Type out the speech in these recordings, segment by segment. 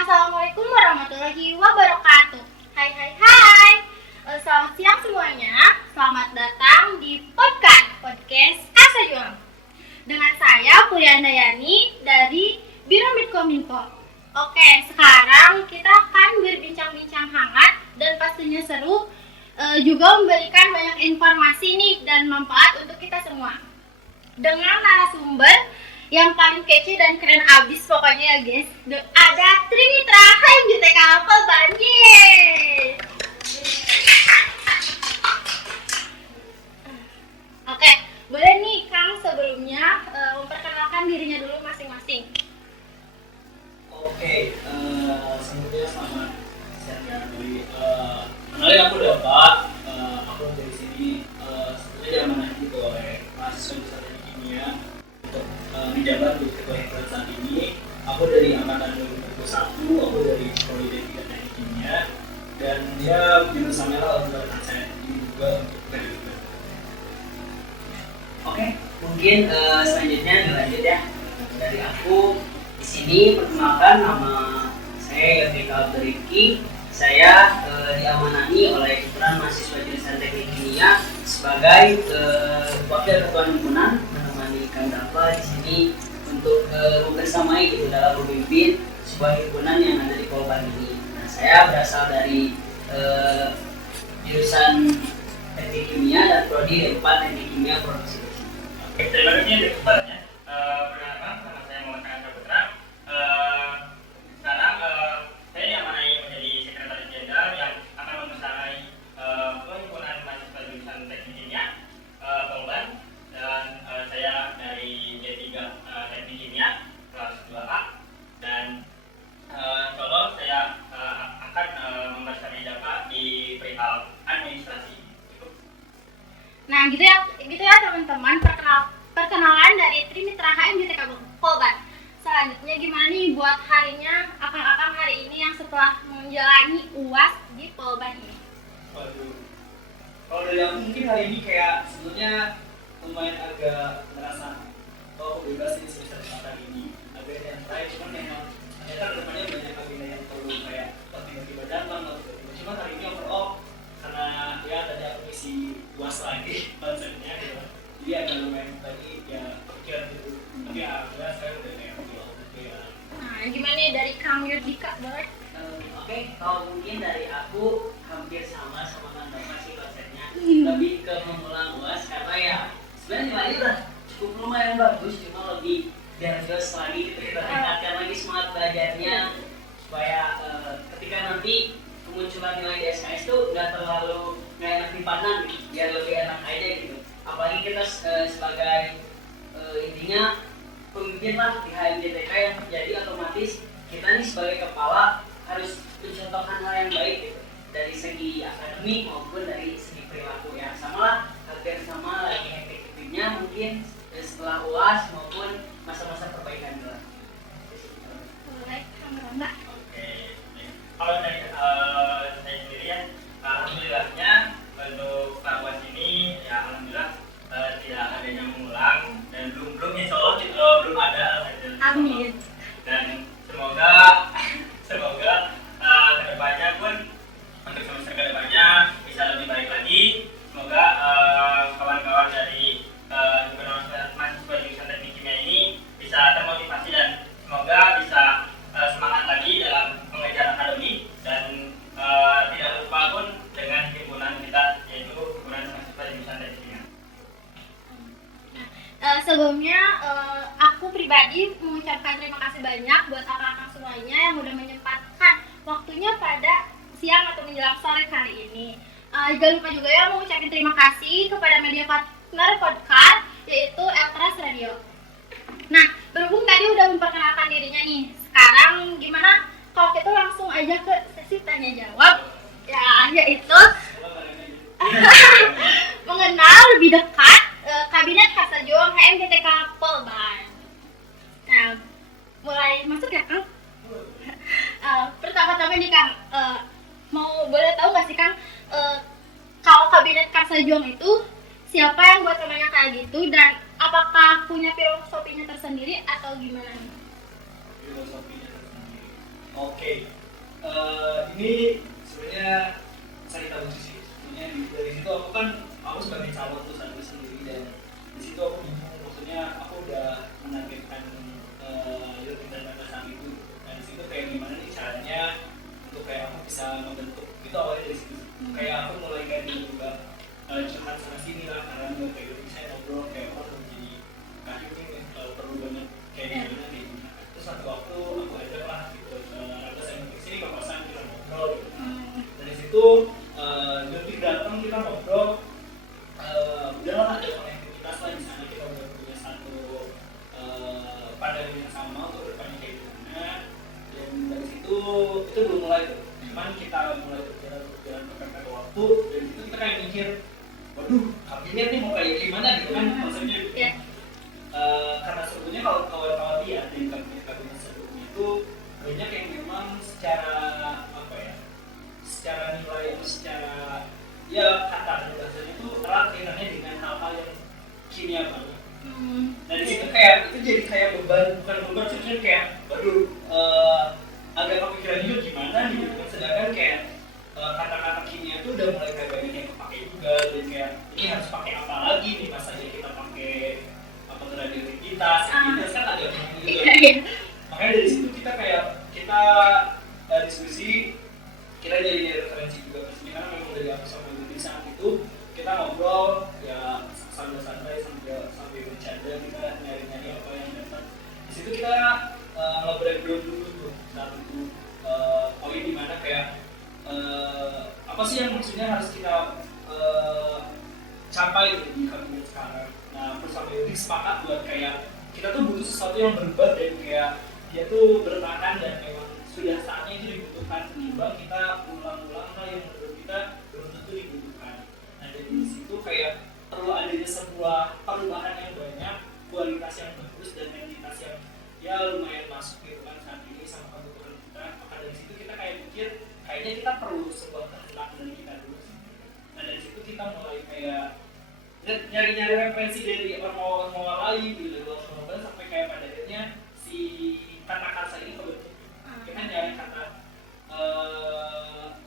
Assalamualaikum warahmatullahi wabarakatuh. Hai hai hai. Selamat siang semuanya. Selamat datang di podcast Asa Juang. Dengan saya Puryanda Yani dari Biro Midkominfo. Oke, sekarang kita akan berbincang-bincang hangat dan pastinya seru, juga memberikan banyak informasi nih dan manfaat untuk kita semua. Dengan narasumber yang paling kece dan keren abis pokoknya ya guys. Ada Trinitra HMJTK Polban. Oke, boleh nih Kang sebelumnya memperkenalkan dirinya dulu masing-masing. Oke, sebelumnya selamat siang ya. Kenalin aku Dapat, aku dari sini sebetulnya diamanahkan gitu oleh mahasiswa Jurusan Teknik Kimia untuk menjabat ketua himpunan saat ini. Aku dari angkatan 2021, aku dari Prodi D3 Teknik Kimia, dan dia jurusannya lah untuk saya juga untuk manajemen. Oke, mungkin selanjutnya dilanjut ya. Dari aku di sini perkenalkan, nama saya Yofika Abdurrifki. Saya diamanani oleh himpunan mahasiswa jurusan Teknik Kimia sebagai wakil ketua himpunan, menemani Kang Dafa di sini untuk membersamai gitu dalam memimpin sebuah himpunan yang ada di Polban ini. Nah, saya berasal dari jurusan Teknik Kimia dan Prodi 4 Teknik Kimia Produksi. Terima kasih untuk kesempatannya. Perkenalkan, nama saya Muhammad Saputra. Sekarang saya diamanai menjadi sekretaris jenderal yang akan membersamai himpunan mahasiswa jurusan Teknik Kimia Polban, dan saya dari D3 Teknik Kimia kelas 2A, dan Solo saya akan membersamai Dapat di perihal administrasi. Nah, gitu ya teman-teman, perkenalan dari Trinitra HMJTK Polban. Selanjutnya gimana nih buat harinya akang-akang hari ini yang setelah menjalani UAS di Polban ini? Waduh, kalau dari aku mungkin hari ini kayak sebetulnya lumayan agak merasa aku bebas di semester 4 hari ini, agak santai, cuman memang ternyata depannya banyak agenda yang perlu kayak tiba-tiba datang atau tiba-tiba. Cuman hari ini overall karena ya tadi aku isi UAS lagi konsepnya gitu, jadi agak lumayan tadi ya kepikiran gitu, tapi alhamdulillah saya udah kayak ya. Nah, gimana nih dari Kang Yudika, boleh? Oke, kalau mungkin dari aku hampir sama Kang Dafa sih konsepnya, lebih ke mengulang UAS karena ya sebenarnya nilainya udah cukup lumayan bagus, cuma lebih biar jos lagi gitu, kita tingkatkan lagi semangat belajarnya supaya ketika nanti kemunculan nilai di SKS tuh nggak terlalu nggak enak dipandang gitu, biar lebih enak aja gitu. Apalagi kita sebagai intinya pemimpin lah di HMJTK yang jadi otomatis kita nih sebagai kepala harus mencontohkan hal yang baik gitu, dari segi akademik maupun dari segi perilaku ya. Sama lah, hampir sama lagi hektik-hektiknya mungkin setelah UAS maupun masa-masa perbaikan juga. Boleh, Kang Randa. Oke, kalau dari saya sendiri ya, alhamdulillahnya untuk UAS ini ya alhamdulillah tidak adanya mengulang dan belum insya Allah belum ada. Amin. Dan semoga kedepannya pun untuk semester kedepannya bisa lebih baik lagi. Semoga kawan-kawan dari himpunan mahasiswa jurusan Teknik Kimia ini bisa termotivasi dan semoga bisa semangat lagi dalam mengejar akademik, dan tidak lupa pun dengan himpunan kita yaitu himpunan mahasiswa jurusan Teknik Kimia. Sebelumnya aku pribadi mengucapkan terima kasih banyak buat akang-akang semuanya yang udah menyempatkan waktunya pada siang atau menjelang sore hari ini. Jangan lupa juga ya mengucapkan terima kasih kepada media partner podcast yaitu Eltras Radio. Nah, berhubung tadi udah memperkenalkan dirinya nih, sekarang gimana kalau kita langsung aja ke sesi tanya jawab ya, yaitu mengenal lebih dekat Kabinet Asa Juang HMJTK Polban. Nah, mulai masuk ya Kang? Pertama-tama nih Kang, mau boleh tahu nggak sih Kang, kalau Kabinet Asa Juang itu siapa yang buat namanya kayak gitu, dan apakah punya filosofinya tersendiri atau gimana nih? Filosofinya tersendiri. Oke, ini sebenarnya cerita lucu sih. Sebenarnya dari situ aku sebagai calon tuh santri sendiri, dan di situ aku bingung, maksudnya aku udah menargetkan ilmu dan pengetahuan itu. Dan di situ kayak gimana nih caranya untuk kayak aku bisa membentuk itu, awalnya dari situ. Kayak aku mulai kayak juga curhat sana sini lah, karena kayak gitu saya ngobrol kayak orang mau jadi kahim nih, perlu banget kayak gimana nih. Terus satu waktu aku ajak lah gitu, ada saya ke sini ke kosan, kita ngobrol gitu. Dari situ Detik datang, kita ngobrol, udahlah ada konektivitas lah di sana, kita udah punya satu pandangan yang sama untuk depannya kayak gimana. Dan dari situ itu belum mulai tuh, cuman kita mulai berjalan ke waktu. Dan itu kita kayak mikir, waduh kabinet nih mau kayak gimana gitu kan konsepnya gitu. Karena sebetulnya kalau kawan-kawan lihat di kabinet sebelumnya itu banyak yang memang secara apa ya, secara nilai atau secara ya kata bahasanya itu erat kaitannya dengan hal-hal yang kimia banget. Nah di situ kayak itu jadi kayak bukan beban sih, kayak waduh agak kepikiran juga gimana gitu kan. Sedangkan kayak kata-kata kimia itu udah mulai kayak banyak yang kepake juga, dan kayak ini harus pakai apa lagi nih, pas aja kita pakai apa radioaktivitas kan ada gitu. Makanya dari situ kita diskusi, kita jadi referensi juga ke sini, karena memang dari aku sama Yudi saat itu kita ngobrol ya sambil santai sambil bercanda, kita nyari apa yang dapat. Di situ kita nge-breakdown dulu tuh saat itu poin dimana kayak apa sih yang maksudnya harus kita capai di kabinet sekarang. Nah, terus sampai Yudi sepakat buat kayak kita tuh butuh sesuatu yang berubah, dan kayak dia tuh bertahan, dan memang sudah saatnya itu dibutuhkan, ketimbang kita ulang-ulang hal yang menurut kita belum tentu dibutuhkan. Nah dari situ kayak perlu adanya sebuah perubahan yang banyak, kualitas yang bagus, dan entitas yang ya lumayan masuk gitu kan saat ini sama kebutuhan kita. Maka dari situ kita kayak mikir kayaknya kita perlu sebuah kehendak dari kita dulu. Nah dari situ kita mulai kayak nyari-nyari referensi dari orang-orang lain gitu, dari orang-orang sampai kayak pada akhirnya si kata-kata ini kebentuk. Kita nyari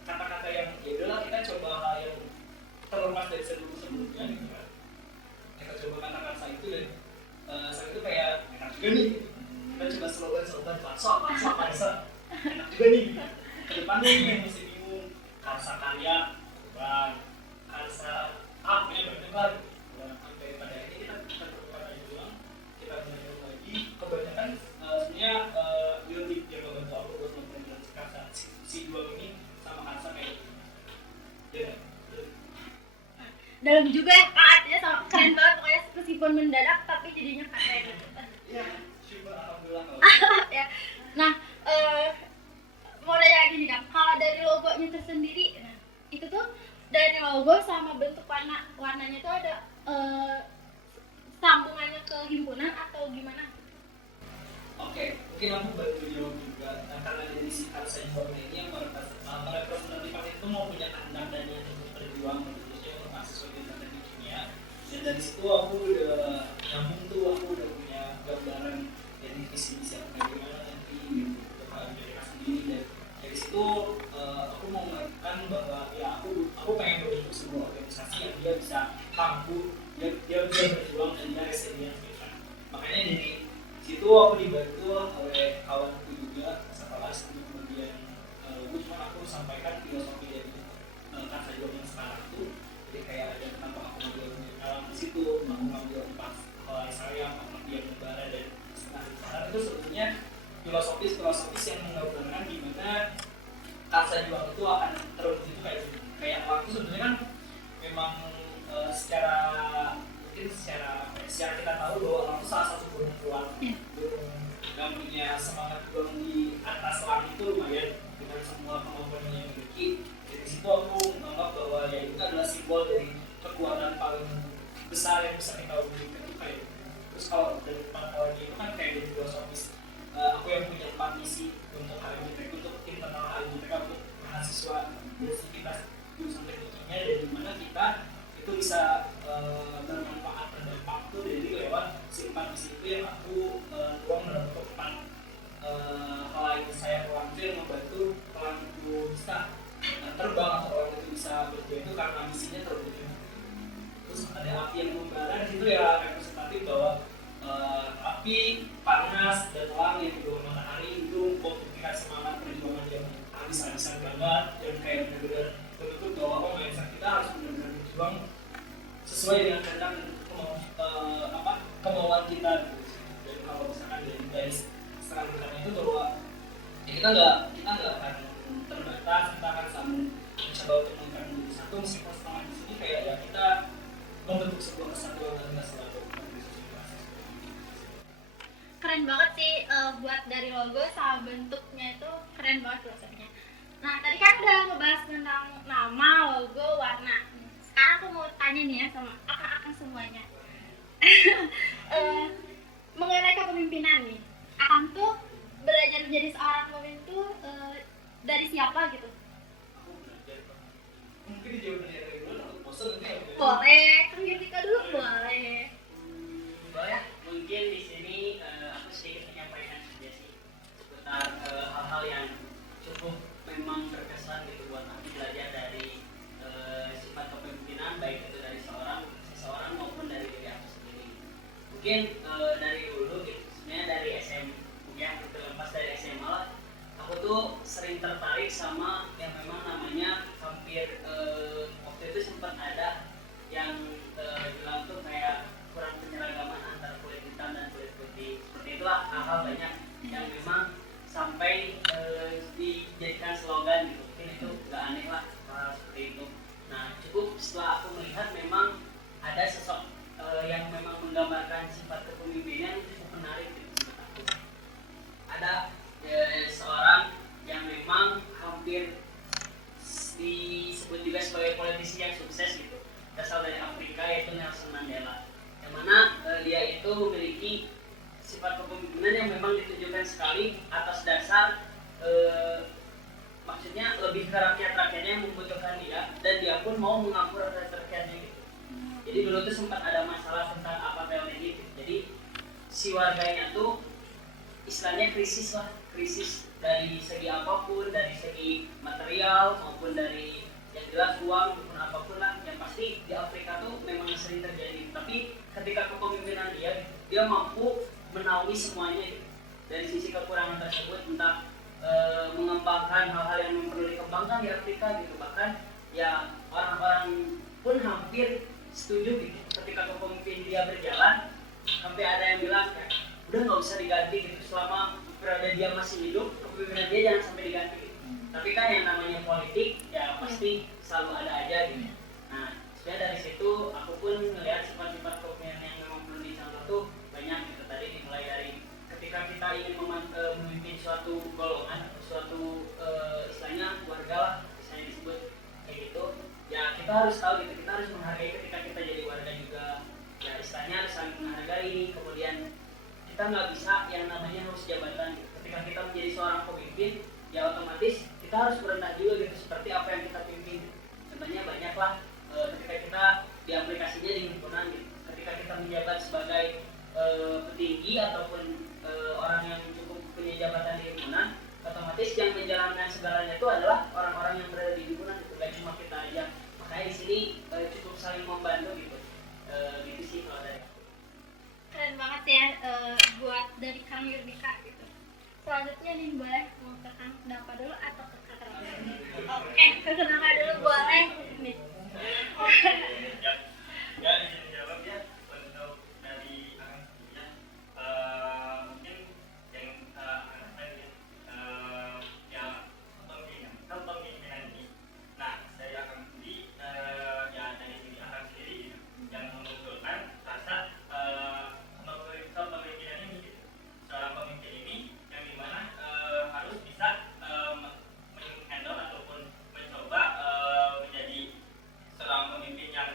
kata-kata yang ya udahlah, kita coba hal yang terlepas dari sebelumnya gitu kan. Kita coba kata-kata itu, dan saat itu kayak enak juga nih. Kita coba slogan karsa enak juga nih. Kedepannya ini yang masih bingung, karsa karya kurang, karsa apa ya banyak lagi. Sampai pada akhirnya kita terbuka aja doang, kita belajar lagi. Kebanyakan sebenarnya Yudi yang membantu aku buat mempelajari karsa si dua ini sama karsa kayak gitu. Ya. Dalam juga ya Kak, artinya sama keren banget pokoknya, meskipun mendadak tapi jadinya keren gitu. Iya, syukur alhamdulillah kalau. Ya. Nah, mau nanya lagi nih Kak, kalau dari logonya tersendiri, nah itu tuh dari logo sama bentuk warnanya tuh ada sambungannya ke himpunan atau gimana? Oke, mungkin aku bantu jawab juga. Nah, karena dari si karsa informal ini yang merepresentasikan itu mau punya kehendak dan yang untuk berjuang khususnya untuk mahasiswa di teknik kimia. Dan dari situ aku udah nyambung tuh, aku udah punya gambaran dari visi aku kayak gimana nanti untuk MPTK sendiri. Dan dari situ aku mau mengatakan bahwa ya aku pengen membentuk sebuah organisasi yang dia bisa tangguh, dia bisa berjuang, dan dia resilient gitu. Makanya dari situ aku dibantu oleh kawanku juga sekelas, kemudian aku sampaikan filosofi dari karsa juang yang sekarang itu. Jadi kayak ada kenapa aku ngambil alam di situ, aku ngambil 4 helai sayap, kemudian negara dan setengah negara. Itu sebetulnya filosofis yang menggambarkan gimana karsa juang itu akan terwujud itu kayak waktu sebetulnya kan memang secara kita tahu bahwa orang itu salah satu burung kuat, burung yang punya semangat burung di atas langit itu lumayan dengan semua kemampuan yang dimiliki. Dari situ aku menganggap bahwa ya itu adalah simbol dari kekuatan paling besar yang bisa kita wujudkan itu kayak gitu. Terus kalau dari pengetahuan itu kan kayak dari filosofis, aku yang punya 4 misi untuk HMJTK, untuk internal HMJTK, untuk mahasiswa beraktivitas jurusan teknik kimia, dan dimana kita itu bisa bermanfaat berdampak itu dari lewat si 4 misi itu yang aku tuang dalam bentuk 4 hal yang saya lakukan, yang banget dan kayak benar-benar betul-betul bahwa mindset kita harus benar-benar berjuang sesuai dengan kehendak dan kemauan kita gitu. Dan kalau misalkan dari setengah bulan itu bahwa ya kita nggak akan terbatas, kita akan selalu mencoba untuk mengangkat diri satu meskipun setengah di sini kayak ya kita membentuk sebuah kesatuan dan nggak selalu Keren banget sih, buat dari logo sama bentuknya itu keren banget konsepnya. Nah tadi kan udah ngebahas tentang nama, logo, warna. Sekarang aku mau tanya nih ya sama akang-akang semuanya. Mengenai kepemimpinan nih, akang tuh belajar menjadi seorang pemimpin tuh dari siapa gitu? aku belajar mungkin dijawab dari dulu takut bosan nanti ya. Boleh, Kang Yudika dulu boleh. Boleh, mungkin di sini aku sedikit menyampaikan saja sih seputar hal-hal yang cukup memang berkesan gitu buat aku belajar dari sifat kepemimpinan, baik itu dari seseorang maupun dari diri aku sendiri. Mungkin dari dulu gitu, sebenarnya dari SMA ya, terlepas dari SMA lah, aku tuh sering tertarik sama yang memang namanya hampir waktu itu sempat ada yang bilang tuh kayak kurang penyeragaman antara kulit hitam dan kulit putih. Seperti itulah hal-hal banyak yang memang sampai dijadikan slogan gitu. Mungkin itu gak aneh lah hal seperti itu. Nah cukup setelah aku melihat memang ada sosok yang memang menggambarkan sifat kepemimpinan itu cukup menarik gitu menurut aku. Ada seorang yang memang hampir disebut juga sebagai politisi yang sukses gitu, berasal dari Afrika, yaitu Nelson Mandela, yang mana dia itu memiliki sifat kepemimpinan yang memang ditunjukkan sekali atas dasar maksudnya lebih ke rakyat-rakyatnya yang membutuhkan dia, dan dia pun mau mengampuni rakyat-rakyatnya gitu. Jadi dulu tuh sempat ada masalah tentang apartheid gitu, jadi si warganya tuh istilahnya krisis lah, krisis dari segi apapun, dari segi material maupun dari yang jelas uang maupun apapun lah, yang pasti di Afrika tuh memang sering terjadi. Tapi ketika kepemimpinan dia mampu menaungi semuanya gitu. Dari sisi kekurangan tersebut, entah mengembangkan hal-hal yang perlu dikembangkan di Afrika gitu, bahkan ya orang-orang pun hampir setuju gitu ketika kepemimpinan dia berjalan, sampai ada yang bilang kayak udah nggak usah diganti gitu, selama periode dia masih hidup kepemimpinan dia jangan sampai diganti gitu. Tapi kan yang namanya politik ya pasti selalu ada aja gitu. Nah sebenarnya dari situ aku pun melihat sifat-sifat kepemimpinan yang memang perlu dicontoh tuh banyak gitu. Tadi dimulai dari ketika kita ingin memimpin suatu golongan atau suatu istilahnya keluarga lah, misalnya disebut kayak gitu, ya kita harus tahu gitu, kita harus menghargai ketika kita jadi warga juga, ya istilahnya harus saling menghargai. Kemudian kita nggak bisa yang namanya harus jabatan gitu. Ketika kita menjadi seorang pemimpin, ya otomatis kita harus berendah juga gitu, seperti apa yang kita pimpin. Contohnya banyak lah ketika kita diaplikasinya di lingkungan gitu. Ketika kita menjabat sebagai petinggi ataupun orang yang cukup punya jabatan di lingkungan, otomatis yang menjalankan segalanya itu adalah orang-orang yang berada di lingkungan itu, gak cuma kita aja. Makanya di sini cukup saling membantu gitu. Gitu sih kalau dari aku. Keren banget ya, buat dari Kang Yudika gitu. Selanjutnya nih boleh mau ke Kang Dapa dulu atau ke Kak Raka? Oke, ke Kenapa dulu boleh nih. Ya izin jawab ya untuk dari Kang ya. Mungkin yang apa ya kepemimpinan ini. Nah saya akan sendiri ya dari sini akan sendiri yang mengusulkan rasa kepemimpinan ini gitu. Seorang pemimpin ini yang dimana harus bisa menghandle ataupun mencoba menjadi seorang pemimpin yang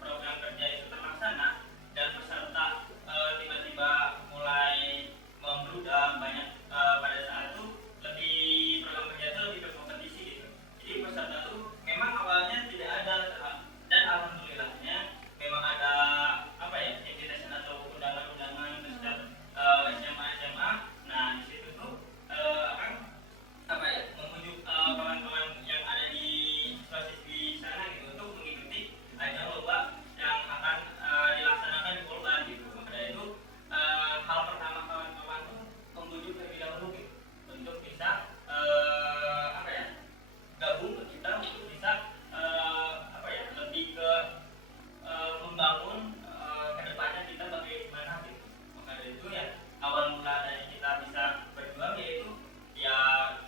program kerja itu terlaksana dan peserta tiba-tiba mulai membludak banyak pada saat itu lebih program kerja itu lebih berkompetisi gitu. Jadi peserta itu memang awalnya tidak ada dan alhamdulillahnya memang ada apa ya invitation atau undangan-undangan setiap SMA. Nah di situ tuh akan apa ya mengunjuk kawan-kawan yang ada di di sana gitu untuk mengikuti ajang lomba yang akan dilaksanakan di Polban gitu. Maka dari itu hal pertama kawan-kawan tuh membujuk terlebih dahulu gitu untuk bisa apa ya gabung ke kita untuk bisa apa ya lebih ke membangun kedepannya kita bagaimana gitu. Maka dari itu ya awal mula dari kita bisa berjuang yaitu ya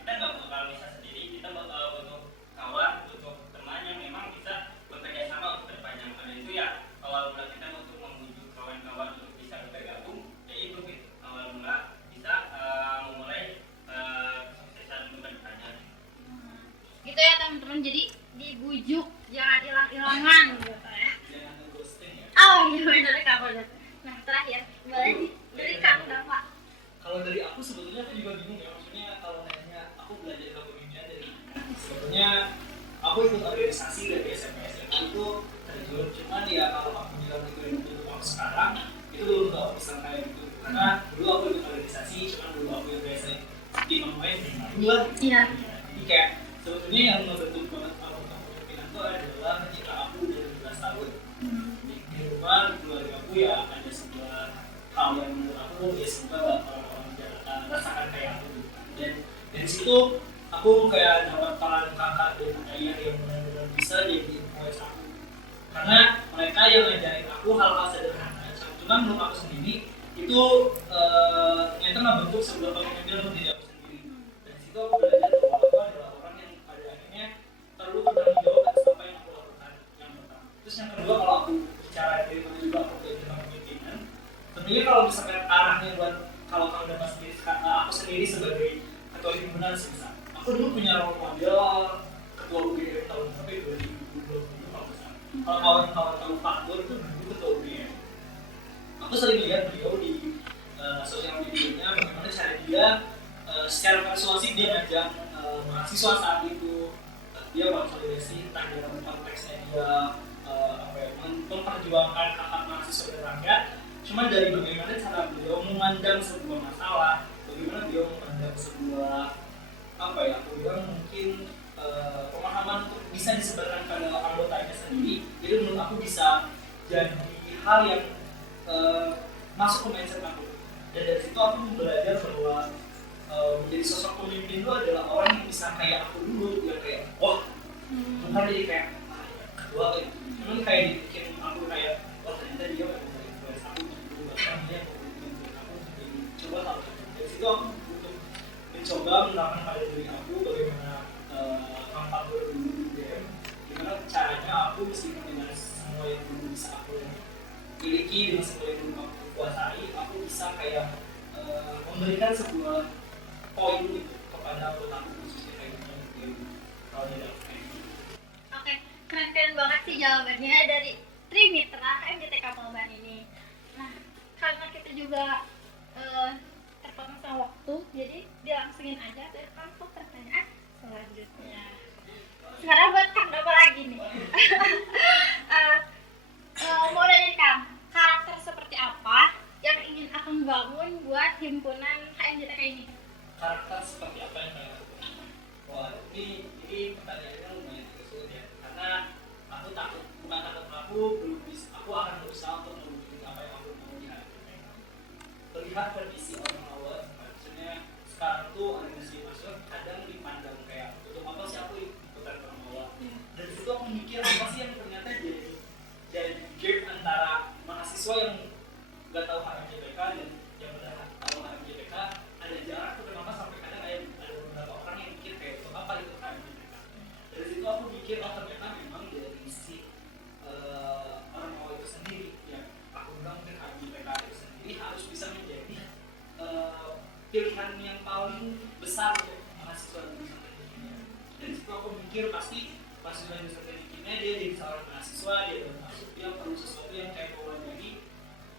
kita nggak bakal bisa sendiri, kita butuh kawan, butuh teman yang memang bisa bekerja sama untuk kedepannya. Maka dari itu ya awal mula kita untuk membujuk kawan-kawan untuk bisa bergabung yaitu gitu. Awal mula bisa memulai kesuksesan untuk kedepannya. Gitu ya teman-teman, jadi dibujuk jangan hilang-hilangan gitu ya. Jangan nge-ghosting ya. Oh iya benar Kak benar. Nah terakhir boleh dari Kang Dava. Kalau dari aku sebetulnya aku juga bingung ya, maksudnya kalau nanya aku belajar kepemimpinan dari mana? Sebetulnya aku ikut organisasi dari SMP SMA itu terjun, cuman ya kalau aku bilang itu yang untuk aku sekarang itu belum tahu bisa kayak gitu, karena dulu aku ikut organisasi, cuman dulu aku yang biasa di pemain di dua. Iya. Jadi kayak sebetulnya yang membentuk banget aku kepemimpinan itu adalah ketika aku udah 12 tahun di rumah keluarga aku ya ada sebuah hal yang menurut aku ya semoga orang-orang rasakan kayak aku, dan dari situ aku kayak dapat peran kakak dan ayah yang benar-benar bisa jadi influence aku, karena mereka yang ngajarin aku hal-hal sederhana, cuman menurut aku sendiri itu ternyata membentuk sebuah kepemimpinan untuk diri aku sendiri. Dari situ aku belajar bahwa aku adalah orang yang pada akhirnya perlu bertanggung jawab atas apa yang aku lakukan, yang pertama. Terus yang kedua, kalau aku bicara dari mana juga aku belajar kepemimpinan, tentunya kalau misalkan arahnya buat kalau kamu dapat sendiri, aku sendiri sebagai ketua himpunan sebesar, aku dulu punya role model ketua UGM tahun sampai 2020 kalau besar. Kalau kawan-kawan tahu Pak Nur itu dulu ketua UGM. Aku sering lihat beliau di sosial medianya bagaimana cara dia secara persuasif dia ngajak mahasiswa saat itu dia konsolidasi entah dalam konteksnya dia memperjuangkan hak mahasiswa dan rakyat. Cuma dari bagaimana cara beliau memandang sebuah masalah, bagaimana beliau memandang sebuah apa ya, aku bilang mungkin pemahaman untuk bisa disebarkan pada anggotanya sendiri, itu menurut aku bisa jadi hal yang masuk ke mindset aku. Dan dari situ aku belajar bahwa menjadi sosok pemimpin itu adalah orang yang bisa kayak aku dulu, yang kayak wah bukan jadi kayak ketua kayak, cuman kayak bikin aku kayak wah ternyata dia influence aku dulu, bahkan dia membuat aku jadi coba hal itu. Dari situ aku untuk mencoba menerapkan pada diri aku bagaimana kampanye dulu di UGM, gimana caranya aku meskipun dengan semua yang dulu bisa aku miliki, dengan semua yang dulu aku kuasai, aku bisa kayak memberikan sebuah poin gitu kepada anggota khususnya kayak gitu kalau tidak kayak gitu. Oke, keren-keren banget sih jawabannya dari Trimitra MJTK Polban ini. Nah, karena kita juga terpotong sama waktu, jadi dilangsungin aja dari langsung pertanyaan selanjutnya. Sekarang buat Kang Dava lagi nih. Mau nanya Kang, karakter seperti apa yang ingin Akang bangun buat himpunan HMJTK ini? Karakter seperti apa yang kalian lakukan? Wah, ini pertanyaannya lumayan sulit ya, karena aku takut, bukan takut aku akan berusaha untuk mewujudkan apa yang aku mau di HMJTK. Melihat kondisi orang awal, maksudnya sekarang tuh organisasi mahasiswa kadang dipandang kayak untuk apa sih aku ikutan orang awal. Dari situ aku mikir apa sih yang ternyata jadi gap antara mahasiswa yang nggak tahu HMJTK dan yang udah tahu HMJTK, ada jarak tuh. Kenapa sampai kadang ada beberapa orang yang mikir kayak untuk apa itu HMJTK. Dari situ aku mikir oh ternyata memang dari si orang awal itu sendiri yang aku bilang mungkin HMJTK itu sendiri harus bisa menjadi pilihan yang paling besar untuk mahasiswa di Nusantara. Dari situ aku mikir pasti mahasiswa di Nusantara misalnya dia jadi seorang mahasiswa, dia baru masuk, dia perlu sesuatu yang kayak mempelajari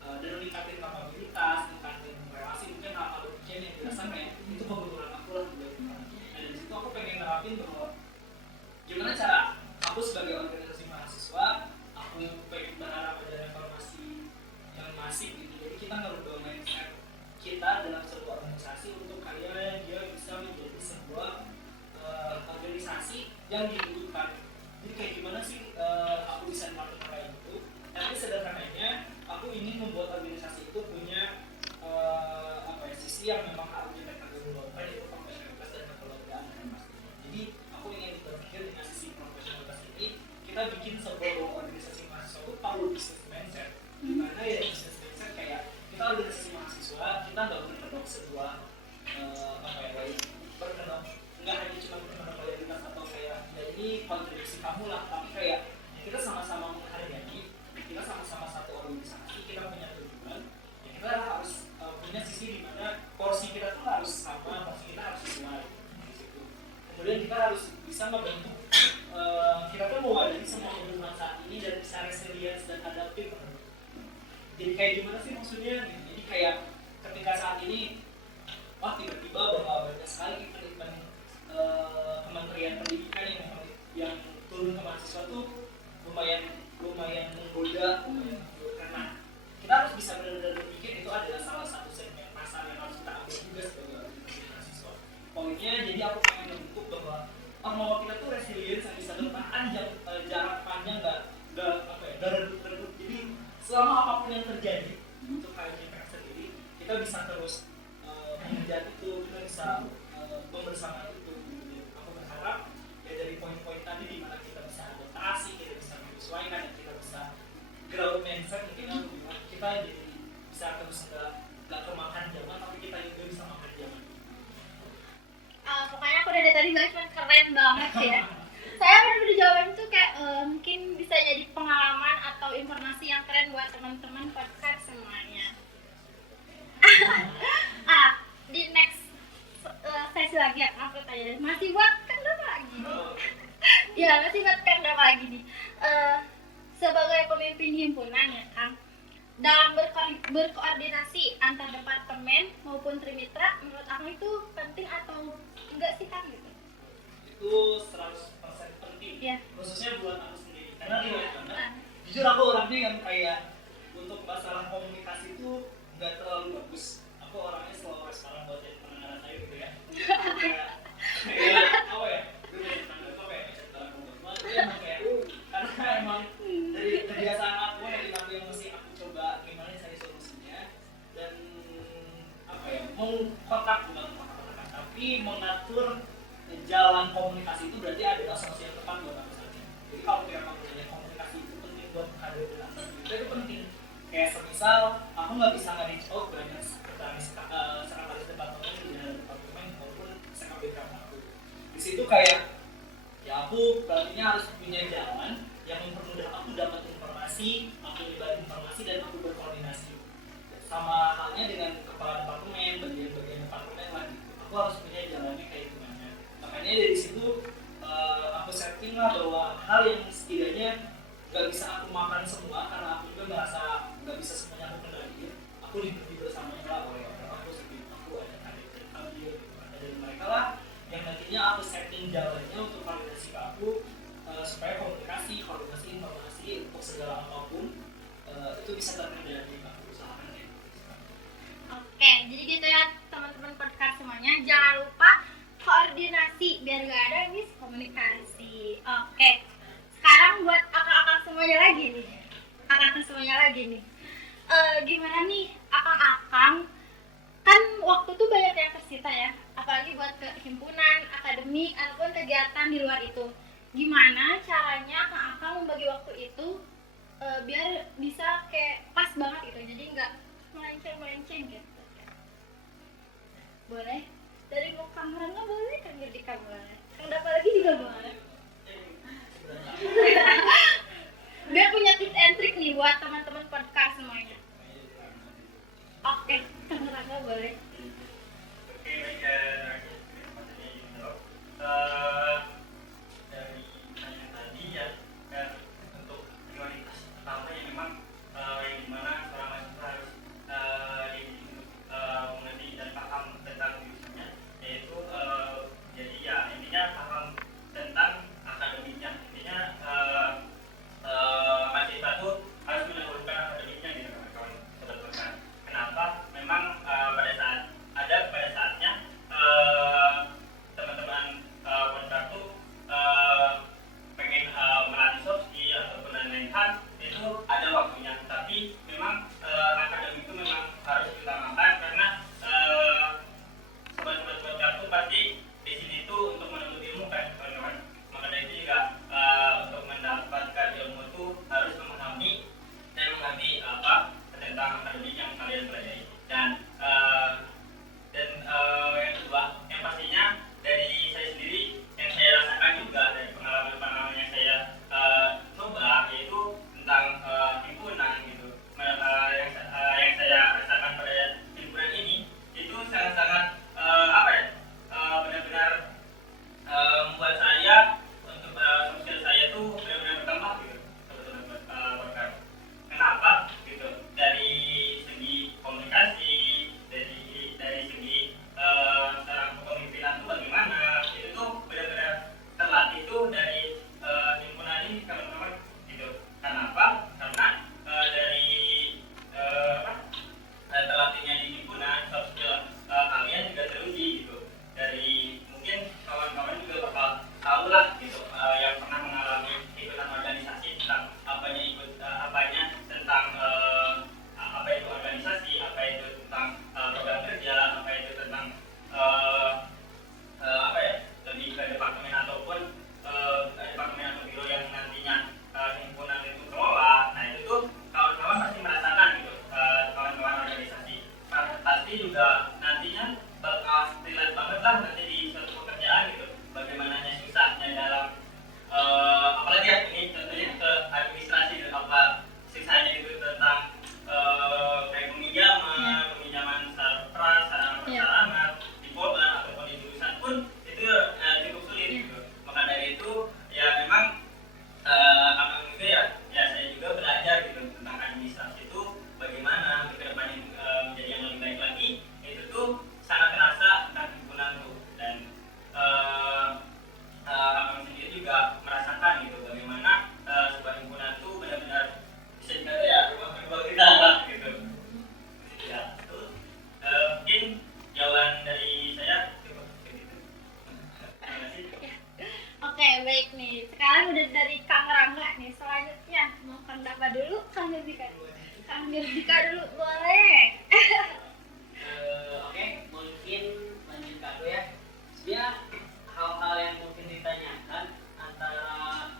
dan meningkatin kapabilitas, meningkatin relasi, mungkin hal-hal demikian yang dirasa kayak itu kebetulan aku lah. Nah dari situ aku pengen nerapin bahwa gimana cara aku sebagai organisasi mahasiswa, aku pengen berharap ada reformasi yang masif gitu. Jadi kita ngerubah mindset kita dalam sebuah organisasi untuk kayak dia bisa menjadi sebuah organisasi yang dibutuhkan. Jadi kayak gimana sih aku bisa melakukan kayak gitu? Tapi sederhananya aku ingin membuat organisasi itu punya sisi yang memang harus kita kategorikan, yaitu profesionalitas dan kekeluargaan. Jadi aku ingin berpikir dengan sisi profesionalitas ini kita bikin sebuah organisasi mahasiswa itu perlu business mindset. Dimana ya business mindset kayak kita organisasi mahasiswa, kita nggak berkedok sebuah berkedok nggak hanya cuma berkedok loyalitas atau kayak ya ini kontribusi kamu lah, tapi kayak ya kita sama-sama menghargai, kita sama-sama satu organisasi, kita punya tujuan, ya kita harus punya sisi di mana porsi kita tuh harus sama, porsi kita harus sesuai di situ. Kemudian kita harus bisa membentuk kita tuh mewadahi semua kebutuhan saat ini dan bisa resilience dan adaptif. Jadi kayak gimana sih maksudnya? Jadi kayak ketika saat ini tiba-tiba bahwa banyak sekali event-event Kementerian Pendidikan yang turun ke mahasiswa tuh lumayan menggoda, karena kita harus bisa benar-benar berpikir itu adalah salah satu segmen pasar yang harus kita ambil juga sebagai organisasi mahasiswa. Poinnya jadi aku pengen membentuk bahwa mau kita tuh resilience yang bisa bertahan jarak panjang nggak redup. Jadi selama apapun yang terjadi untuk KJPK sendiri kita bisa terus mengejar itu, kita bisa membersamai itu. Aku berharap ya dari poin-poin tadi di mana kita bisa adaptasi, kita bisa menyesuaikan, dan kita bisa growth mindset, mungkin kita jadi bisa terus nggak kemakan zaman, tapi kita juga bisa makan zaman. Pokoknya aku dari tadi bilang cuma keren banget sih ya. Saya benar-benar jawaban itu kayak mungkin bisa jadi pengalaman atau informasi yang keren buat teman-teman podcast semuanya. Di next sesi lagi ya, aku tanya masih buat kandang lagi nih. Ya masih buat kandang lagi nih. Sebagai pemimpin himpunan ya Kang, dalam berkoordinasi antar departemen maupun trimitra, menurut aku itu penting atau enggak sih Kang gitu? Itu 100% penting, ya. Khususnya buat aku sendiri, karena relate banget. Jujur aku orangnya yang kayak untuk masalah komunikasi itu nggak terlalu bagus. Aku orangnya selalu sekarang buat jadi pendengar saya gitu ya. Kayak apa ya? Karena emang dari kebiasaan aku yang mesti aku coba gimana cari solusinya dan mengkotak bukan kotak-kotakan, tapi mengatur jalan komunikasi itu berarti adalah solusi yang tepat buat aku saat ini. Jadi kalau kira kamu tanya komunikasi itu penting buat menghadapi itu penting. Kayak semisal aku nggak bisa nge-reach out banyak sekretaris departemen maupun sekretaris aku. Di situ kayak ya aku berartinya harus punya jalan yang mempermudah aku dapat informasi, aku nyebar informasi dan aku berkoordinasi. Sama halnya dengan kepala departemen, bagian-bagian departemen lagi. Aku harus punya jalannya kayak gimana. Makanya dari situ aku setting lah bahwa hal yang setidaknya nggak bisa aku makan semua karena aku juga merasa nggak bisa semuanya aku kendaliin. Aku diberi bersamanya lah oleh orang aku ada ambil dari mereka lah yang nantinya aku setting jalannya untuk koordinasi ke aku supaya koordinasi informasi untuk segala apapun itu bisa terkendali aku usahakan ya. Oke, jadi gitu ya teman-teman podcast semuanya, jangan lupa koordinasi biar gak ada miskomunikasi. Oke, sekarang buat akak-akak semuanya lagi nih, gimana nih akang-akang, kan waktu tuh banyak yang tersita ya, apalagi buat ke himpunan, akademik, ataupun kegiatan di luar itu. Gimana caranya akang-akang membagi waktu itu biar bisa kayak pas banget gitu, jadi nggak melenceng gitu. Boleh? Dari mau kameranya boleh, kan di kamera. Kang Dafa lagi juga boleh. Biar punya tips and trick nih buat teman-teman podcast semuanya. Oke, kameranya boleh. Oke, baik dari yang tadi ya, dulu, Kang Yurdika dulu boleh. Oke, mungkin lanjut ke aku ya. Sebenarnya hal-hal yang mungkin ditanyakan antara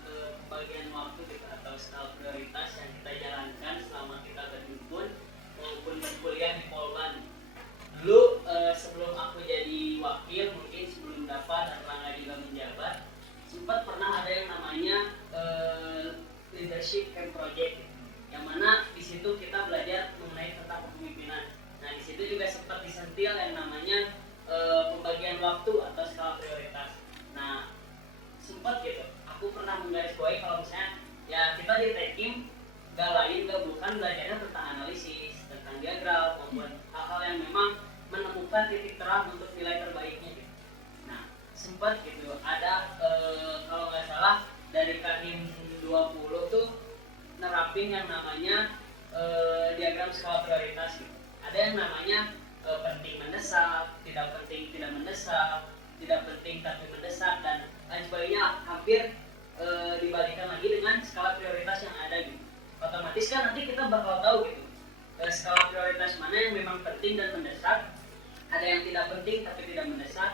pembagian waktu gitu atau skala prioritas yang kita jalankan selama kita berhimpun maupun berkuliah di Polban. Dulu sebelum aku jadi wakil, mungkin sebelum dapat dan Rangga juga menjabat, sempat pernah ada yang namanya leadership camp project, yang mana di situ kita belajar mengenai tentang kepemimpinan. Nah di situ juga sempat disentil yang namanya pembagian waktu atau skala prioritas. Nah sempat gitu, aku pernah menggarisbawahi kalau misalnya ya kita di Tekim gak bukan belajarnya tentang analisis, tentang diagram maupun hal-hal yang memang menemukan titik terang untuk nilai terbaiknya gitu. Nah sempat gitu ada kalau nggak salah dari Kahim 20 tuh nerapin yang namanya diagram skala prioritas gitu. Ada yang namanya penting mendesak, tidak penting tidak mendesak, tidak penting tapi mendesak, dan lain sebagainya. Hampir dibalikan lagi dengan skala prioritas yang ada gitu. Otomatis kan nanti kita bakal tahu gitu skala prioritas mana yang memang penting dan mendesak, ada yang tidak penting tapi tidak mendesak,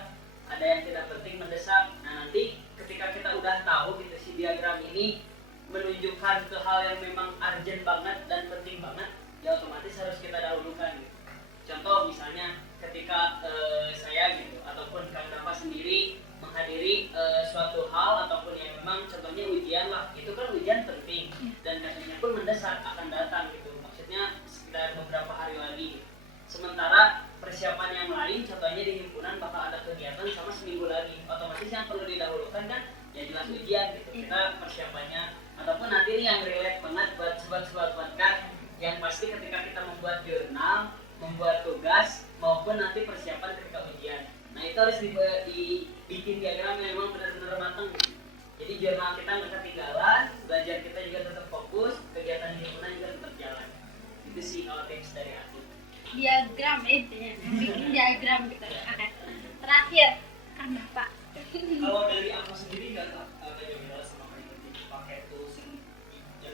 ada yang tidak penting mendesak. Nah nanti ketika kita udah tahu gitu si diagram ini menunjukkan ke hal yang memang urgent banget dan penting banget, ya otomatis harus kita dahulukan gitu. Contoh misalnya ketika saya gitu ataupun Kang Dafa sendiri menghadiri suatu hal ataupun yang memang contohnya ujian lah, itu kan ujian penting dan kasusnya pun mendesak akan datang gitu, maksudnya sekitar beberapa hari lagi. Sementara persiapan yang lain contohnya di himpunan bakal ada kegiatan sama seminggu lagi, otomatis yang perlu didahulukan kan ya jelas ujian gitu, kita persiapannya. Ataupun nanti nih yang relate banget buat sobat-sobat podcast, yang pasti ketika kita membuat jurnal, membuat tugas maupun nanti persiapan ketika ujian. Nah itu harus dibikin diagram yang memang benar-benar matang gitu. Jadi jurnal kita nggak ketinggalan, belajar kita juga tetap fokus, kegiatan di himpunan juga tetap jalan. Itu sih kalau tips dari aku. Diagram bikin diagram gitu. Oke. Terakhir, Kang Dafa. Kalau dari aku sendiri nggak beda sama kayak gitu, pakai tools yang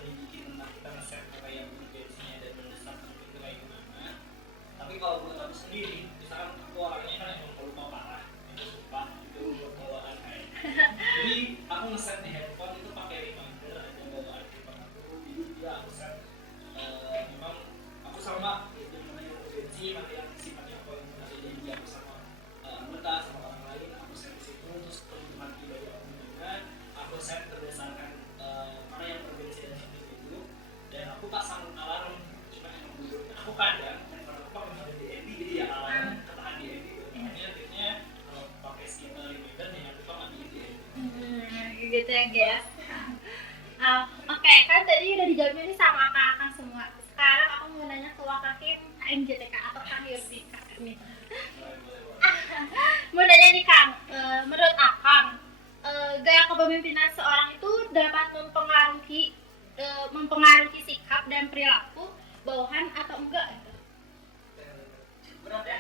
dibikin tentang kita nge-set kayak urgensinya dan mendesak itu kayak gimana. Tapi kalau buat aku sendiri, misalkan aku orangnya kan emang lupa parah, itu sumpah, itu bawaan kayak. Jadi aku nge-set di handphone itu pakai reminder aja bawaan handphone aku. Jadi dia aku set memang aku sama itu namanya urgensi, mana yang sifatnya poin ada janji aku sama anggota sama orang lain, aku set di situ. Terus kebutuhan pribadi aku juga aku set berdasarkan mana yang urgensi dan seperti itu. Dan aku pasang alarm, cuma yang menurut aku kadang handphone aku pakai mode DND, jadi ya alarm ketahan DND. Makanya akhirnya kalau pakai schema reminder ya aku matiin DND. Gitu ya guys. Oke, kan tadi udah dijawabnya nih sama kakak semua. Sekarang aku mau nanya ke Wakakim KMJTK atau Kang Yurdika nih. Mau nanya nih Kang, menurut Akang gaya kepemimpinan seorang itu dapat mempengaruhi sikap dan perilaku bawahan atau enggak? Berat ya?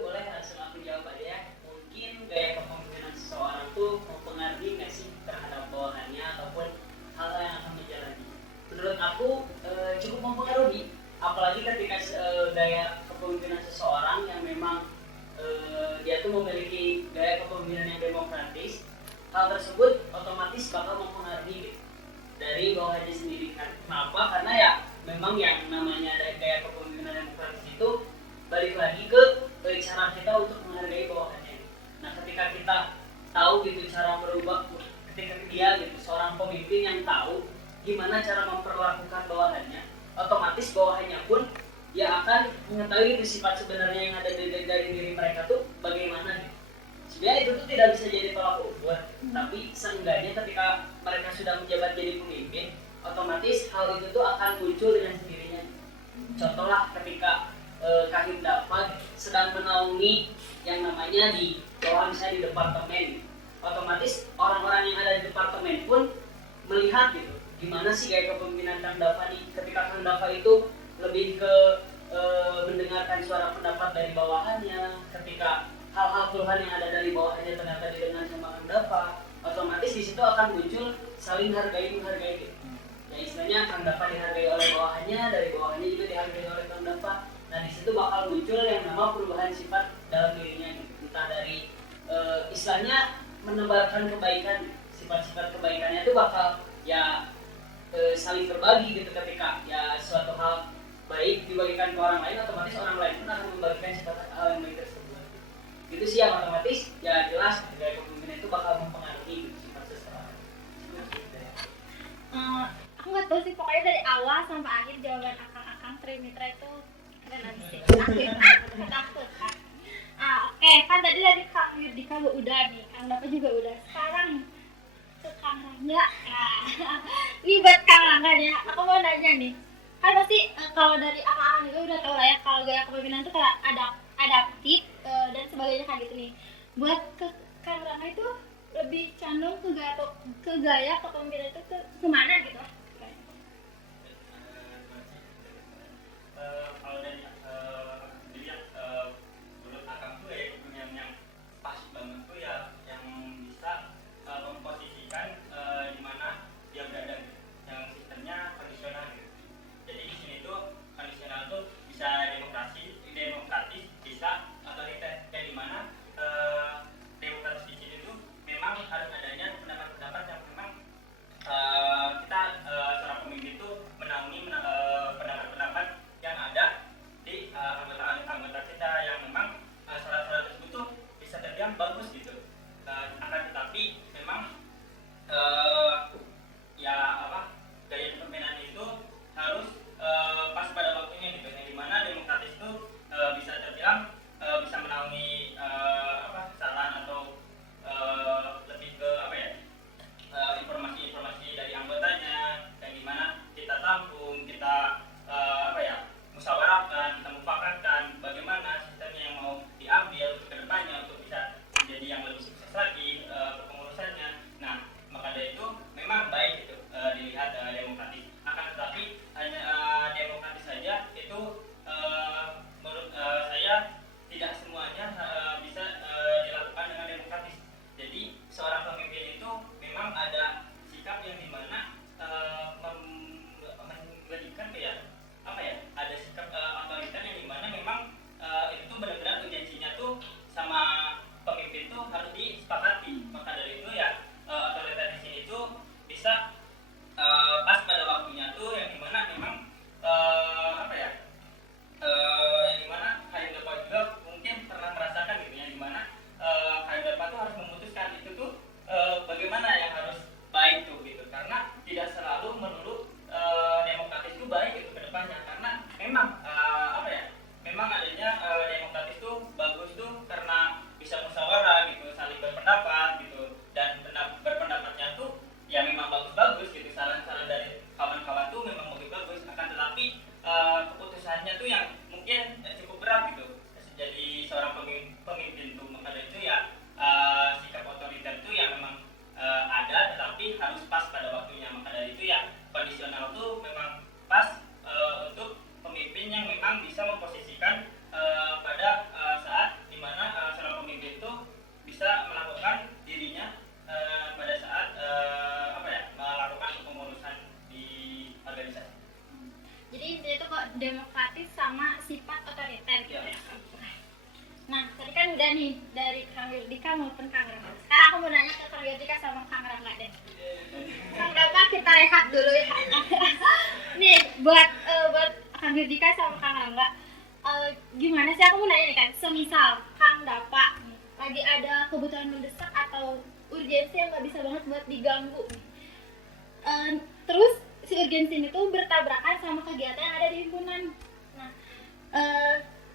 Boleh langsung aku jawab aja ya. Mungkin gaya kepemimpinan seseorang tuh mempengaruhi nggak sih terhadap bawahannya ataupun hal yang akan menjalani. Menurut aku cukup mempengaruhi, apalagi ketika gaya kepemimpinan seseorang yang memang dia tuh memiliki gaya kepemimpinan yang demokratis, hal tersebut otomatis bakal mempengaruhi gitu, dari bawahannya sendiri kan. Kenapa? Karena ya memang yang namanya gaya kepemimpinan demokratis itu balik lagi ke cara kita untuk menghargai bawahannya. Nah ketika kita tahu gitu cara merubah, ketika dia gitu seorang pemimpin yang tahu gimana cara memperlakukan bawahannya, otomatis bawahannya pun dia akan mengetahui sifat sebenarnya yang ada dari diri mereka tuh bagaimana gitu. Sebenarnya itu tuh tidak bisa jadi tolak ukur, tapi seenggaknya ketika mereka sudah menjabat jadi pemimpin, otomatis hal itu tuh akan muncul dengan sendirinya. Contohlah ketika Kahim Dafa sedang menaungi yang namanya di bawah misalnya di departemen, otomatis orang-orang yang ada di departemen pun melihat gitu gimana sih gaya kepemimpinan Kang Dafa nih. Ketika Kang Dafa itu lebih ke mendengarkan suara pendapat dari bawahannya, ketika hal-hal keluhan yang ada dari bawahannya ternyata didengar sama Kang Dafa, otomatis di situ akan muncul saling hargai menghargai gitu. Kang Dapa dihargai oleh bawahannya, dari bawahannya juga dihargai oleh Kang Dapa. Nah di situ bakal muncul yang nama perubahan sifat dalam dirinya gitu. Entah dari istilahnya menebarkan kebaikan, sifat-sifat kebaikannya itu bakal ya saling berbagi gitu. Ketika ya suatu hal baik dibagikan ke orang lain, otomatis orang lain pun akan membagikan sifat hal yang baik tersebut. Itu sih yang otomatis ya jelas gaya kepemimpinan itu bakal mempengaruhi gitu, sifat seseorang. Aku nggak tahu sih, pokoknya dari awal sampai akhir jawaban akang Trimitra itu keren abis sih. Takut kan. Oke, kan tadi dari Kang Yudika udah nih, Kang Dapa juga udah. Sekarang ke Kang Rangga. Ini buat Kang Rangga nih, aku mau nanya nih. Kan pasti kalau dari akang juga udah tahu lah ya, kalau gaya kepemimpinan itu kayak adaptif dan sebagainya kayak gitu nih. Buat ke Kang Rangga itu lebih condong ke gaya kepemimpinan itu kemana gitu? Kalau dari dilihat menurut akang tuh ya yang pas banget tuh ya yang bisa memposisikan di mana dia berada gitu. Yang sistemnya kondisional gitu. Jadi di sini tuh kondisional tuh bisa demokratis, bisa otoriter. Yang di mana demokratis di sini tuh memang harus adanya pendapat-pendapat yang memang kita seorang pemimpin itu menaungi pendapat-pendapat yang ada di anggota kita yang memang salah-salah tersebut tuh bisa terbilang bagus gitu. Akan tetapi memang gaya kepemimpinan itu harus pas pada waktunya gitu. Yang dimana demokratis itu bisa terbilang bisa menaungi kesalahan atau lebih ke informasi-informasi dari anggotanya, yang dimana kita tampung, kita musyawarahkan, kita mufakatkan bagaimana sistemnya yang mau diambil untuk kedepannya untuk bisa menjadi yang lebih sukses lagi kepengurusannya. Nah, maka dari itu memang baik itu dilihat demokratis. Akan tetapi hanya demokratis saja itu menurut saya tidak semuanya bisa dilakukan dengan demokratis. Jadi seorang pemimpin itu memang ada sikap yang dimana memberikan ada sikap otoriter yang dimana memang itu tuh benar-benar urgensinya tuh sama pemimpin tuh harus disepakati. Maka dari itu ya otoriter di sini tuh bisa pas pada waktunya tuh yang dimana memang yang dimana Kang Dapa juga mungkin pernah merasakan gitu, yang dimana Kang Dapa tuh harus memutuskan itu tuh bagaimana yang harus baik tuh gitu, karena tidak selalu melulu demokratis itu baik itu kedepannya, karena memang memang adanya demokratis itu bagus tuh karena bisa musyawarah gitu, saling berpendapat gitu, dan berpendapatnya tuh ya memang bagus-bagus gitu, saran-saran dari kawan-kawan tuh memang bagus-bagus. Akan tetapi keputusannya tuh yang mungkin cukup berat gitu jadi seorang pemimpin tuh. Maka dari itu ya sikap otoriter tuh ya memang ada, tetapi harus pas pada waktunya. Maka dari itu ya kondisional tuh memang pas untuk pemimpin yang memang bisa memposisikan pada saat dimana seorang pemimpin tuh bisa melakukan dirinya pada saat melakukan kepengurusan di organisasi. Jadi intinya itu kok demokratis sama sifat otoriter gitu ya. Nah, tadi kan udah nih dari Kang Yudika maupun Kang Rangga. Sekarang aku mau nanya ke Kang Yudika sama Kang Rangga deh. Kang Dapa kita rehat dulu ya. Nih buat Kang Yudika sama Kang Rangga, gimana sih, aku mau nanya nih kan, semisal Kang Dapa nih, lagi ada kebutuhan mendesak atau urgensi yang nggak bisa banget buat diganggu nih. Terus si urgensi ini tuh bertabrakan sama kegiatan yang ada di himpunan. Nah,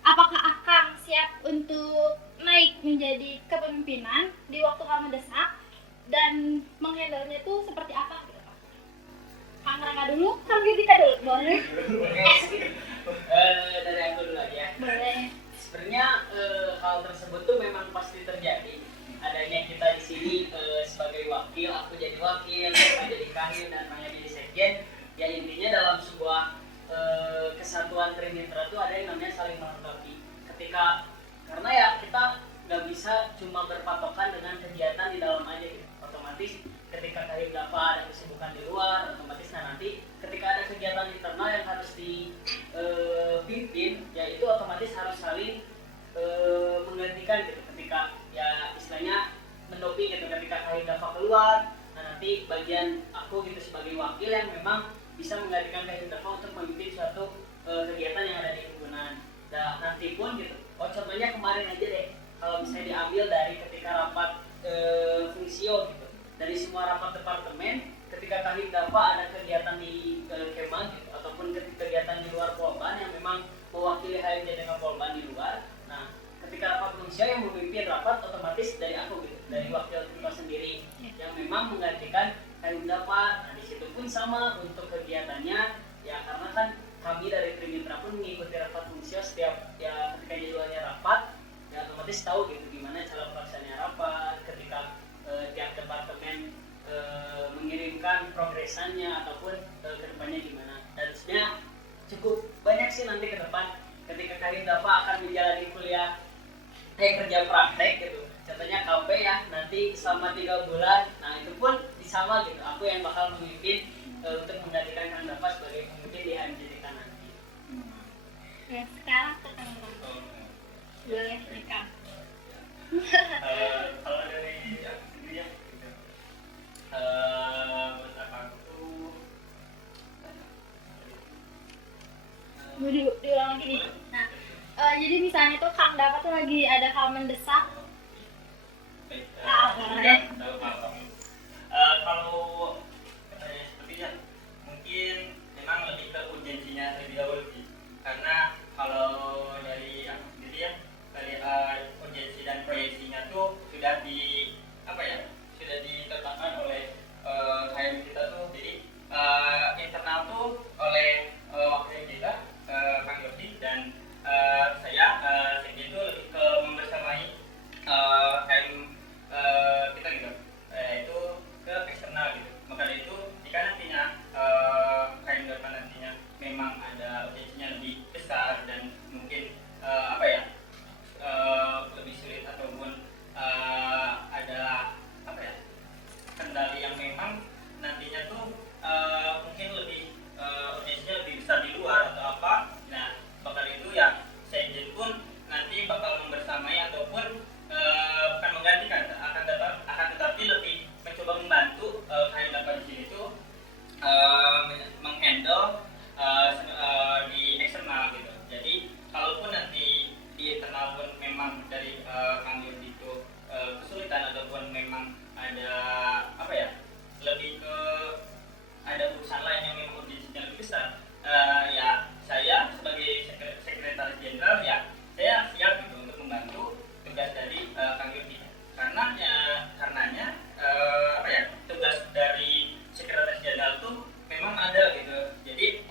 apakah Akang siap untuk naik menjadi kepemimpinan di waktu hal mendesak dan menghandle-nya itu seperti apa gitu? Kang Rangga dulu, Kang Yudika dulu, boleh? Dari aku dulu aja. Boleh. Sebenarnya hal tersebut tuh memang pasti terjadi. Adanya kita di sini sebagai wakil, aku jadi wakil, Rangga jadi kahil, dan Rangga jadi sekjen. Ya intinya dalam sebuah kesatuan Trimitra itu ada yang namanya saling melengkapi. Karena ya kita nggak bisa cuma berpatokan dengan kegiatan di dalam aja gitu. Otomatis ketika Kahil Dapa ada kesibukan di luar, otomatis nanti ketika ada bagian aku gitu sebagai wakil yang memang bisa menggantikan Kak Dafa untuk memimpin suatu kegiatan yang ada di himpunan. Dan nanti pun gitu, contohnya kemarin aja deh, kalau misalnya diambil dari ketika rapat fungsio gitu, dari semua rapat departemen, ketika Kak Dafa ada kegiatan di Kemang gitu, ataupun kegiatan di luar Polban yang memang mewakili HMJ dengan Polban di luar. Nah, ketika rapat fungsio yang memimpin rapat otomatis dari aku gitu, dari wakil ketua sendiri yang memang menggantikan Kak Dafa. Nah, di situ pun sama untuk kegiatannya ya, karena kan kami dari Trimitra pun mengikuti rapat fungsio setiap ya ketika jadwalnya rapat ya, otomatis tahu gitu gimana cara pelaksanaannya rapat ketika tiap departemen mengirimkan progresannya ataupun kedepannya gimana. Dan sebenarnya cukup banyak sih nanti ke depan ketika Kak Dafa akan menjalani kuliah kerja praktek gitu, contohnya KP ya nanti selama 3 bulan. Nah itu pun sama gitu, aku yang bakal memimpin untuk menggantikan Kang Dafa sebagai pemimpin di HMJTK nanti. Ya, sekarang ke Kang Ram. Boleh nikah. Kalau dari aku sendiri ya gitu. Menurut aku Diulang lagi nih. Nah, jadi misalnya tuh Kang Dafa tuh lagi ada hal mendesak. Kalau sepertinya mungkin memang lebih ke urgensinya lebih dahulu sih. Karena kalau dari aku sendiri ya, dari urgensi dan proyeksinya tuh sudah sudah ditetapkan oleh KM kita tuh. Jadi internal tuh oleh wakil kita Kang Yosi dan saya sekjen itu lebih ke membersamai KM kita gitu, itu ke eksternal gitu. Maka dari itu jika nantinya KM depan nantinya memang ada urgensinya lebih besar dan mungkin lebih sulit ataupun ada kendali yang memang nantinya tuh mungkin lebih urgensinya lebih besar di luar atau apa. Nah bakal itu ya sekjen pun nanti bakal membersamai ataupun bukan menggantikan, akan tetapi lebih mencoba membantu KM dapat di sini tuh menghandle di eksternal gitu. Jadi kalaupun nanti di internal pun memang dari Kang Yudi itu kesulitan ataupun memang ada lebih ke ada urusan lain yang memang urgensinya lebih besar, ya saya sebagai sekretaris jenderal ya saya siap gitu untuk membantu tugas dari Kang Yudi. Karenanya tugas dari sekretaris jenderal tuh memang ada gitu. Jadi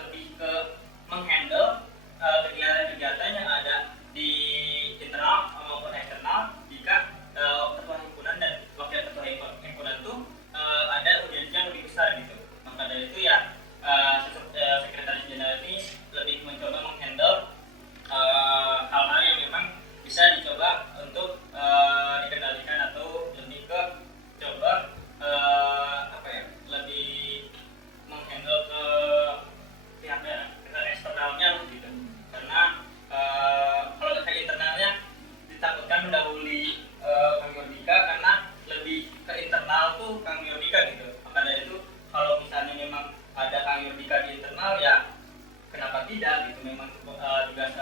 lebih ke menghandle kegiatan-kegiatan yang ada di internal maupun eksternal jika ketua himpunan dan wakil ketua himpunan tuh ada urgensi yang lebih besar gitu. Maka dari itu ya sekretaris jenderal ini lebih mencoba menghandle hal-hal yang memang bisa dicoba untuk dikendalikan atau lebih ke coba lebih menghandle ke pihak eksternalnya gitu. Karena kalau ke internalnya ditakutkan mendahului Kang Yordika, karena lebih ke internal tuh Kang Yordika gitu. Maka dari itu kalau misalnya memang ada Kang Yordika di internal ya kenapa tidak gitu, memang tugas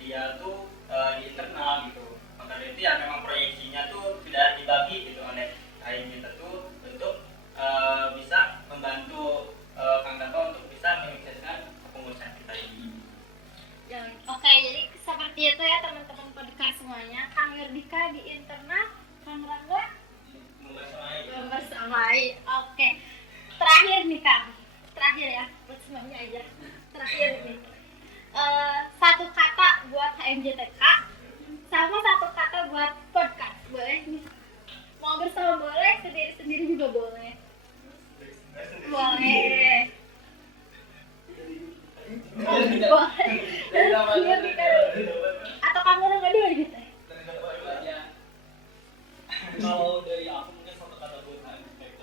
dia tuh di internal gitu. Maka dari itu ya memang proyeksinya tuh sudah dibagi gitu oleh KM kita tuh untuk bisa membantu Kang Dafa untuk bisa menyukseskan kepengurusan kita ini. Oke, jadi seperti itu ya teman-teman podcast semuanya. Kang Yordika di internal, Kang Rangga membersamai. Oke, terakhir nih Kang, terakhir ya buat semuanya aja. Terakhir nih, satu kata buat HMJTK sama satu kata buat podcast, boleh nih? Mau bersama boleh, sendiri-sendiri juga boleh. Boleh. Boleh. Atau kamu nggak dulu gitu? Kalau dari aku mungkin satu kata buat HMJTK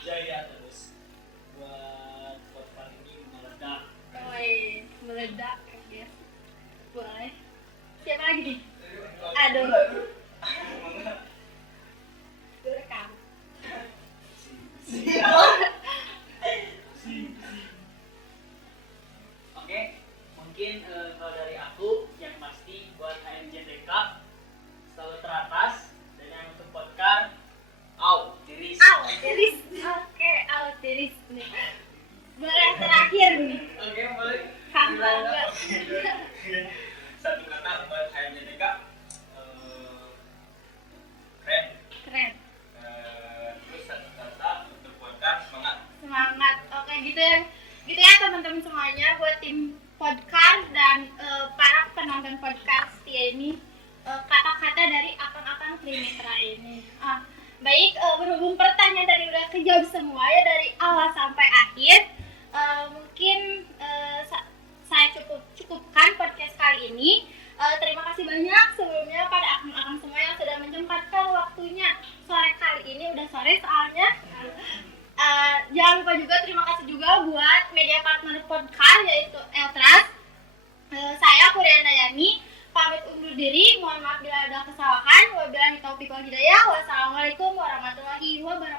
jaya terus, buat podcast ini meledak. Meledak ya. Boleh. Siapa lagi nih? Aduh. Riris nih. Boleh terakhir nih. Oke, boleh. Kang Bangga. Satu kata buat HMJTK, keren. Keren. Terus satu kata untuk podcast semangat. Semangat. Oke, gitu ya teman-teman semuanya buat tim podcast dan para penonton podcast setia ini, kata-kata dari akang-akang Trinetra ini. Baik, berhubung pertanyaan tadi udah kejawab semua ya dari awal sampai akhir, mungkin saya cukupkan podcast kali ini. Terima kasih banyak sebelumnya pada akang-akang semua yang sudah menyempatkan waktunya sore kali ini. Udah sore soalnya. Jangan lupa juga terima kasih juga buat media partner podcast yaitu Eltras. Saya Kuriana Yani pamit undur diri. Mohon maaf bila ada kesalahan. Wabillahi taufiq wal hidayah. Wassalamualaikum warahmatullahi wabarakatuh.